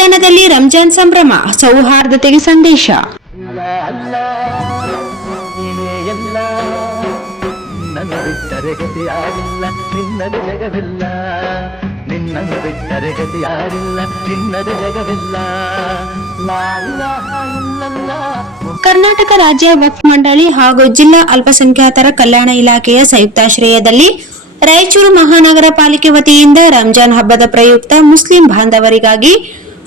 ಮೈದಾನದಲ್ಲಿ ರಂಜಾನ್ ಸಂಭ್ರಮ, ಸೌಹಾರ್ದತೆಗೆ ಸಂದೇಶ. ಕರ್ನಾಟಕ ರಾಜ್ಯ ವಕ್ಫ್ ಮಂಡಳಿ ಹಾಗೂ ಜಿಲ್ಲಾ ಅಲ್ಪಸಂಖ್ಯಾತರ ಕಲ್ಯಾಣ ಇಲಾಖೆಯ ಸಂಯುಕ್ತಾಶ್ರಯದಲ್ಲಿ ರಾಯಚೂರು ಮಹಾನಗರ ಪಾಲಿಕೆ ವತಿಯಿಂದ ರಂಜಾನ್ ಹಬ್ಬದ ಪ್ರಯುಕ್ತ ಮುಸ್ಲಿಂ ಬಾಂಧವರಿಗಾಗಿ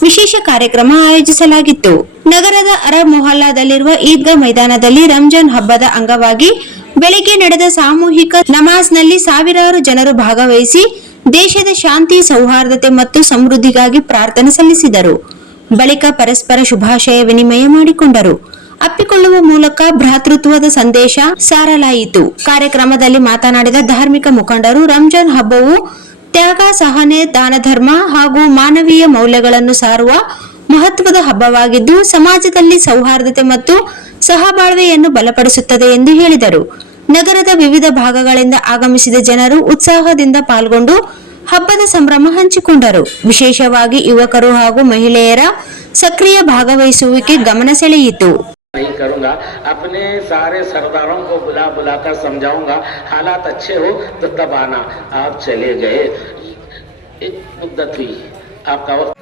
ವಿಶೇಷ ಕಾರ್ಯಕ್ರಮ ಆಯೋಜಿಸಲಾಗಿತ್ತು. ನಗರದ ಅರಬ್ ಮೊಹಲ್ಲಾದಲ್ಲಿರುವ ಈದ್ಗಾ ಮೈದಾನದಲ್ಲಿ ರಂಜಾನ್ ಹಬ್ಬದ ಅಂಗವಾಗಿ ಬೆಳಗ್ಗೆ ನಡೆದ ಸಾಮೂಹಿಕ ನಮಾಜ್ನಲ್ಲಿ ಸಾವಿರಾರು ಜನರು ಭಾಗವಹಿಸಿ ದೇಶದ ಶಾಂತಿ, ಸೌಹಾರ್ದತೆ ಮತ್ತು ಸಮೃದ್ಧಿಗಾಗಿ ಪ್ರಾರ್ಥನೆ ಸಲ್ಲಿಸಿದರು. ಬಳಿಕ ಪರಸ್ಪರ ಶುಭಾಶಯ ವಿನಿಮಯ ಮಾಡಿಕೊಂಡರು. ಅಪ್ಪಿಕೊಳ್ಳುವ ಮೂಲಕ ಭ್ರಾತೃತ್ವದ ಸಂದೇಶ ಸಾರಲಾಯಿತು. ಕಾರ್ಯಕ್ರಮದಲ್ಲಿ ಮಾತನಾಡಿದ ಧಾರ್ಮಿಕ ಮುಖಂಡರು, ರಂಜಾನ್ ಹಬ್ಬವು ತ್ಯಾಗ, ಸಹನೆ, ದಾನ ಧರ್ಮ ಹಾಗೂ ಮಾನವೀಯ ಮೌಲ್ಯಗಳನ್ನು ಸಾರುವ ಮಹತ್ವದ ಹಬ್ಬವಾಗಿದ್ದು ಸಮಾಜದಲ್ಲಿ ಸೌಹಾರ್ದತೆ ಮತ್ತು ಸಹಬಾಳ್ವೆಯನ್ನು ಬಲಪಡಿಸುತ್ತದೆ ಎಂದು ಹೇಳಿದರು. ನಗರದ ವಿವಿಧ ಭಾಗಗಳಿಂದ ಆಗಮಿಸಿದ ಜನರು ಉತ್ಸಾಹದಿಂದ ಪಾಲ್ಗೊಂಡು ಹಬ್ಬದ ಸಂಭ್ರಮ ಹಂಚಿಕೊಂಡರು. ವಿಶೇಷವಾಗಿ ಯುವಕರು ಹಾಗೂ ಮಹಿಳೆಯರ ಸಕ್ರಿಯ ಭಾಗವಹಿಸುವಿಕೆ ಗಮನ ಸೆಳೆಯಿತು. नहीं करूंगा, अपने सारे सरदारों को बुलाकर समझाऊंगा, हालात अच्छे हो तो तब आना। आप चले गए, एक मुद्दत हुई आपका वक्त।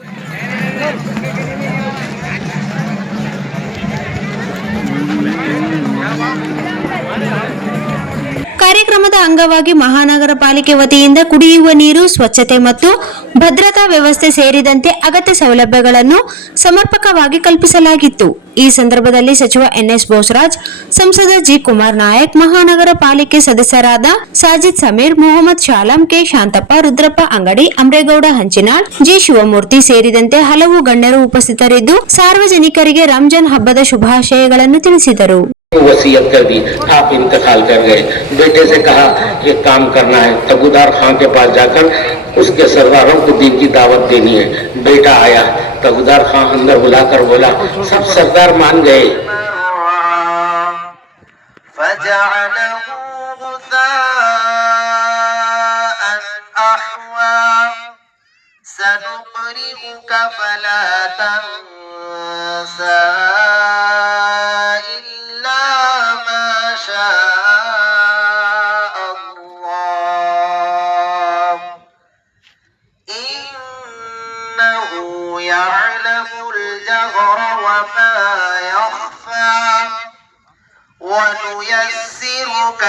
ಕಾರ್ಯಕ್ರಮದ ಅಂಗವಾಗಿ ಮಹಾನಗರ ಪಾಲಿಕೆ ವತಿಯಿಂದ ಕುಡಿಯುವ ನೀರು, ಸ್ವಚ್ಛತೆ ಮತ್ತು ಭದ್ರತಾ ವ್ಯವಸ್ಥೆ ಸೇರಿದಂತೆ ಅಗತ್ಯ ಸೌಲಭ್ಯಗಳನ್ನು ಸಮರ್ಪಕವಾಗಿ ಕಲ್ಪಿಸಲಾಗಿತ್ತು. ಈ ಸಂದರ್ಭದಲ್ಲಿ ಸಚಿವ ಎನ್ಎಸ್ ಬೋಸರಾಜ್, ಸಂಸದ ಜಿ ಕುಮಾರ್ ನಾಯಕ್, ಮಹಾನಗರ ಪಾಲಿಕೆ ಸದಸ್ಯರಾದ ಸಾಜಿದ್ ಸಮೀರ್, ಮೊಹಮ್ಮದ್ ಶಾಲಂ, ಕೆ ಶಾಂತಪ್ಪ, ರುದ್ರಪ್ಪ ಅಂಗಡಿ, ಅಮ್ರೇಗೌಡ ಹಂಚಿನಾಳ್, ಜಿ ಶಿವಮೂರ್ತಿ ಸೇರಿದಂತೆ ಹಲವು ಗಣ್ಯರು ಉಪಸ್ಥಿತರಿದ್ದು ಸಾರ್ವಜನಿಕರಿಗೆ ರಂಜಾನ್ ಹಬ್ಬದ ಶುಭಾಶಯಗಳನ್ನು ತಿಳಿಸಿದರು. वसीयत कर दी, आप इंतकाल कर गए। बेटे से कहा ये काम करना है, तबूदार खां के पास जाकर उसके सरदारों को दीन की दावत देनी है। बेटा आया, तबूदार खां अंदर बुलाकर बोला, सब सरदार मान गए। يعلم الجهر وما يخفى ونيسرك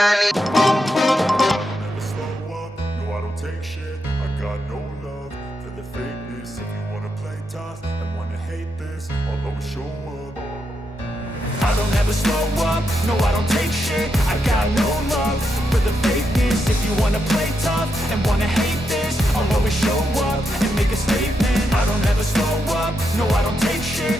I don't ever slow up, no I don't take shit. I got no love for the fakeness. If you wanna play tough and wanna hate this, I'll always show up and make a statement. I don't ever slow up, no I don't take shit.